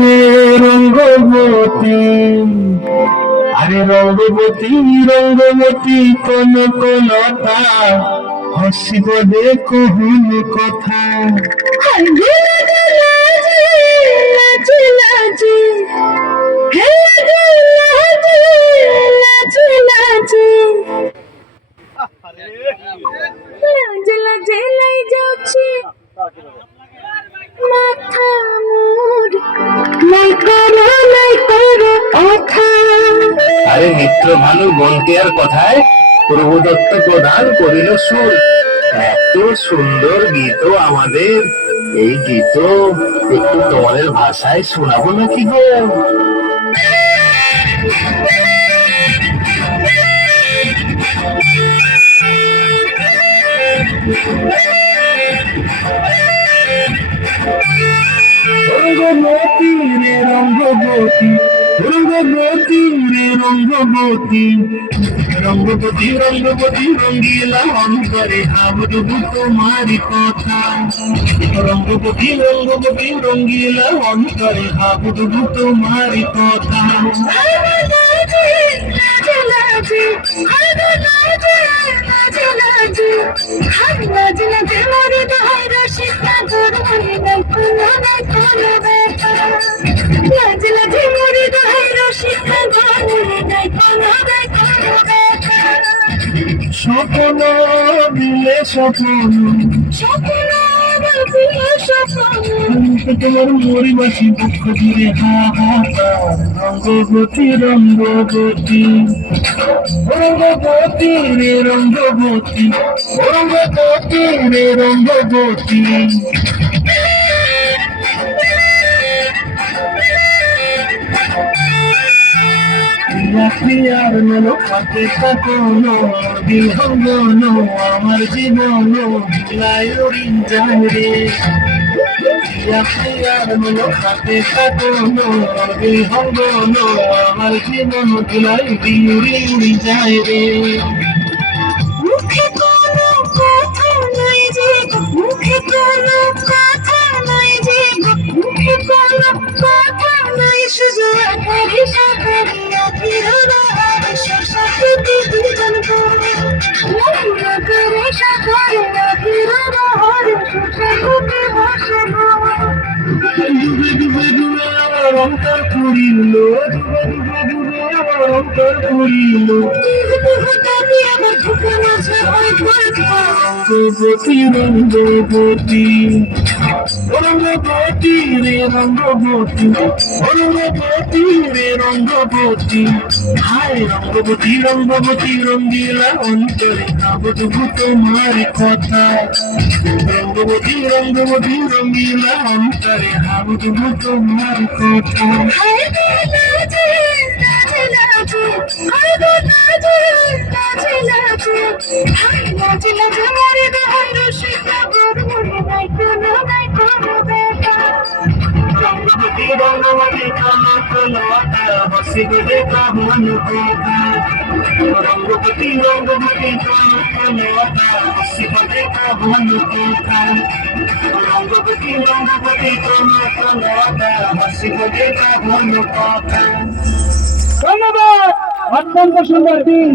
রে রঙ্গবতী, আরে রঙ্গবতী রঙ্গবতী কোন কোনটা হসিব দেখো হুন কথা। মাথা মোর নাই করো কথা। আরে মিত্র ভানু গন্তিয়ার কথায় প্রভুদত্ত প্রদান করিল সুর। এত সুন্দর গীত আমাদের, এই গীত একটু তোমাদের ভাষায় শোনাবো নাকি গো? রঙ্গবতী রে রঙ্গবতী, রঙ্গবতী রে রঙ্গবতী, রঙ্গবতী রঙ্গবতী রঙ্গিলা অন্তরে আবদু তোমারি কথা। রঙ্গবতী রঙ্গবতী রঙ্গিলা অন্তরে আবদু তোমারি কথা। স্বপ্ন দিলে স্বপ্ন, তোমার মরিবাসী পক্ষ জুড়ে হাহাকার। রঙ্গবতী রঙ্গবতী, রঙ্গবতী রে রঙ্গবতী, রঙ্গবতী রে রঙ্গবতী। আর নলো হাতে কাকনো বিহঙ্গন আমার জীবন লায়রিন যায় রে। আর নলো হাতে কাকনো বিহঙ্গন আমার জীবন লাই বিউরি যায় রে। মুখে কোনো কথা নাই যে, মুখে কোনো কথা নাই যে, মুখে কোনো কথা নাই, শুধু আকারি সাকারি আখিরানা আর শশাকতি দুজন করে। আকারি সাকারি আখিরানা আর শশাকতি ভাষণ। ডুবে ডুবে ডুবে আমার অন্তর পুরিল, ডুবে ডুবে ডুবে আমার অন্তর পুরিল। রঙ্গবতী রঙ্গবতী, রঙ্গবতী রে রঙ্গবতী, রঙ্গবতী রে রঙ্গবতী। হায় রঙ্গবতী রঙ্গবতী রঙ্গিলা অন্তরে আবদু তোমার কথা। রঙ্গবতী রঙ্গবতী রঙ্গিলা অন্তরে আবদু তোমার কথা। রঙ্গবতী রঙ্গবতী কোন কোনটা হসিব দেখো হুন কথা। রঙ্গবতী রঙ্গবতী কোন কোনটা হসিব দেখো হুন কথা। রঙ্গবতী রঙ্গবতী কোন কোনটা হসিব দেখো হুন কথা। ধন্যবাদ, অত্যন্ত সুন্দর দিন।